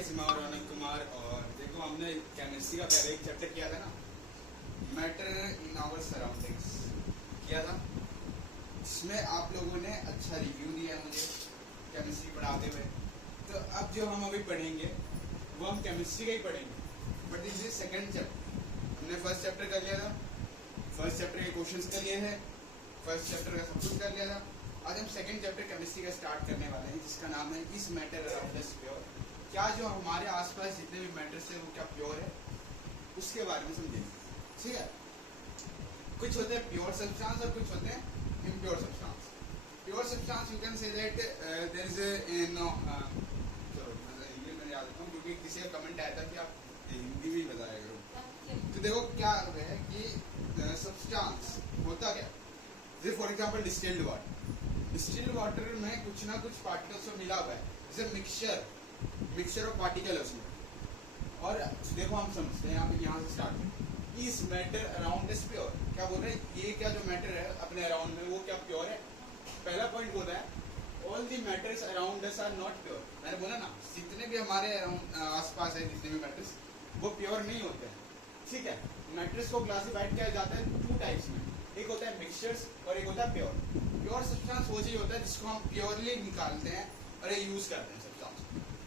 Guys, मैं रौनक कुमार। और देखो, हमने केमिस्ट्री का पहले एक चैप्टर किया था ना, मैटर इन आवर सराउंडिंग्स किया था, जिसमें आप लोगों ने अच्छा रिव्यू दिया मुझे केमिस्ट्री पढ़ाते हुए। तो अब जो हम अभी पढ़ेंगे वो हम केमिस्ट्री का ही पढ़ेंगे, but this is second chapter. हमने फर्स्ट चैप्टर कर लिया था, फर्स्ट चैप्टर के क्वेश्चंस कर लिए हैं, फर्स्ट चैप्टर का सब कुछ कर लिया था। आज हम सेकेंड चैप्टर केमिस्ट्री का स्टार्ट करने वाले हैं, जिसका नाम है इस मैटर अराउंड अस प्योर। क्या जो हमारे आसपास जितने भी मैटर्स है वो क्या प्योर है, उसके बारे में समझेंगे। ठीक है, कुछ होते हैं प्योर सब्सटेंस और कुछ होते हैं impure substance. Pure substance you can say that there is चलो मैं इंग्लिश में याद रखता हूँ, क्योंकि किसी का कमेंट आया था कि आप हिंदी भी बताया करो। तो देखो क्या है कि सब्सटेंस होता क्या, जैसे for example distilled water. Distilled water में कुछ ना कुछ पार्टिकल्स तो मिला हुआ है, जैसे मिक्सचर ऑफ पार्टिकल है उसमें। और देखो हम समझते हैं यहाँ से स्टार्ट करें, इस मैटर अराउंड इज प्योर। क्या बोल रहे हैं, ये क्या जो मैटर है अपने अराउंड में वो क्या प्योर है। पहला पॉइंट बोल रहा है all the matters around us are not pure. मैंने बोला ना, जितने भी हमारे आसपास है, जितने भी मैटर्स, वो प्योर नहीं होते हैं। ठीक है, मैटर्स को क्लासिफाइड किया जाता है टू टाइप्स में, एक होता है मिक्सचर्स और एक होता है प्योर। प्योर सब्सटेंस वो चीज होता है जिसको हम प्योरली निकालते हैं और ये यूज करते हैं सब्सटेंस।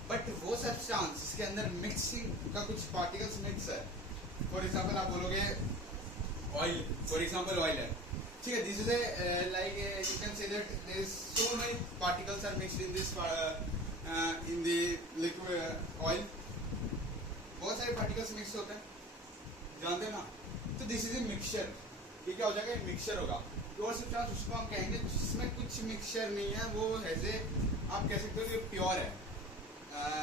बट वो सब्सटेंस जिसके अंदर मिक्सिंग का कुछ पार्टिकल्स मिक्स है, फॉर एग्जांपल आप बोलोगे ऑयल, फॉर एग्जांपल ऑयल है, ठीक है, this is a like you can say that there is so many particles are mixed in this in the liquid oil. बहुत सारे पार्टिकल्स मिक्स होते हैं, जानते हैं ना। तो दिस इज ए मिक्सचर। ये क्या हो जाएगा, मिक्सचर होगा। प्योर सब्सटेंस उसको हम कहेंगे जिसमें कुछ मिक्सचर नहीं है, वो ऐसे आप कह सकते हो कि प्योर है।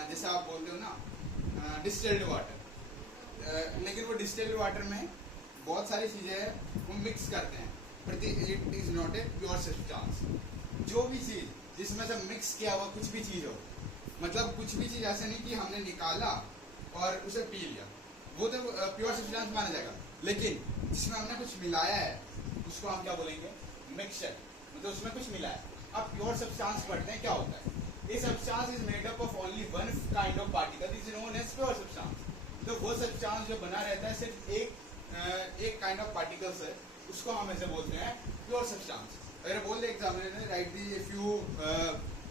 जैसे आप बोलते हो ना डिस्टिल्ड वाटर, लेकिन वो डिस्टिल्ड वाटर में बहुत सारी चीजें हैं वो मिक्स करते हैं, but it is not a pure substance. जो भी चीज जिसमें से मिक्स किया हुआ कुछ भी चीज हो, मतलब कुछ भी चीज ऐसे नहीं कि हमने निकाला और उसे पी लिया, वो तो प्योर सब्सटेंस माना जाएगा। लेकिन जिसमें हमने कुछ मिलाया है उसको हम क्या बोलेंगे, मिक्सचर, मतलब उसमें कुछ मिला है। अब प्योर सब्सटेंस पढ़ते हैं क्या होता है। ये substance is made up of only one kind of particle, is known as pure substance. तो वो सब्सटेंस जो बना रहता है सिर्फ एक काइंड ऑफ पार्टिकल्स है, उसको हम ऐसे बोलते हैं प्योर सब्सटेंस। अगर बोल दे एग्जामिनर ने write the few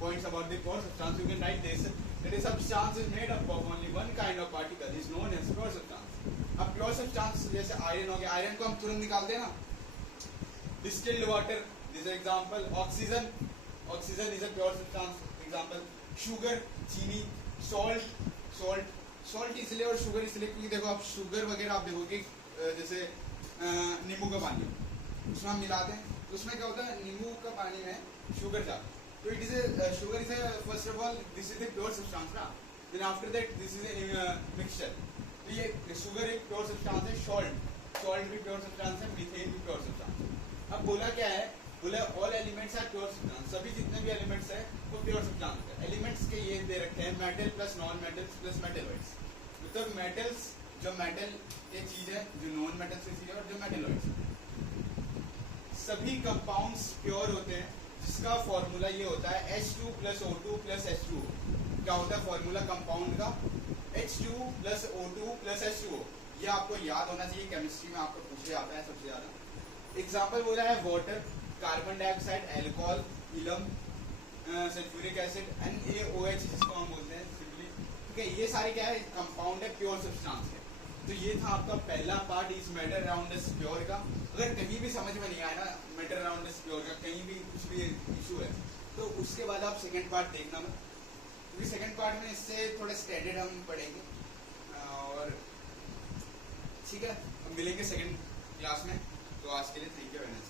points about the pure substance, you can write this that is substance is made up of only one kind of particle, is known as pure substance. अब pure substance जैसे iron हो गया, iron को हम तुरंत निकालते हैं ना। Distilled water, this example oxygen, oxygen is a pure substance example. Sugar, चीनी, सॉल्ट इसलिए और शुगर इसलिए क्योंकि देखो आप शुगर वगैरह आप देखोगे जैसे नींबू का पानी उसमें हम मिलाते हैं, तो उसमें क्या होता है, नींबू का पानी में शुगर जाता है, तो it is a sugar is a first of all this is a pure substance ना, then after that this is a mixture. तो ये शुगर एक प्योर सब्सटेंस है, सॉल्ट भी प्योर सब्सटेंस है, मीथेन भी प्योर सब्सटेंस है। अब बोला क्या है, बोला all elements are pure substance, सभी जितने भी एलिमेंट्स है वो प्योर सब्सटेंस है। एलिमेंट्स के ये दे रखे हैं metal plus non metals plus metalloids. मतलब मेटल्स जो मेटल के चीज है, जो नॉन मेटल्स की चीज है, और जो मेटलॉइड्स। सभी कंपाउंड्स प्योर होते हैं, जिसका फॉर्मूला ये होता है H2 + O2 + H2O। क्या होता है फॉर्मूला कंपाउंड का, H2 + O2 + H2O। ये आपको याद होना चाहिए, केमिस्ट्री में आपको पूछे जाता है सबसे ज्यादा। एग्जाम्पल बोला है वाटर, कार्बन डाइऑक्साइड, एल्कोहल, इलम, सल्फ्यूरिक एसिड, NaOH जिसको हम बोलते हैं सिंपली। ठीक है, ये सारे क्या है, कंपाउंड है, प्योर सब्सटेंस है। तो ये था आपका पहला पार्ट इस मैटर अराउंड अस प्योर का। अगर कहीं भी समझ में नहीं आया ना मैटर अराउंड अस प्योर का, कहीं भी कुछ भी इशू है, तो उसके बाद आप सेकंड पार्ट देखना मत, क्योंकि सेकंड पार्ट में इससे थोड़ा स्टैंडर्ड हम पढ़ेंगे। और ठीक है, अब मिलेंगे सेकंड क्लास में। तो आज के लिए थैंक यू वेरी मच।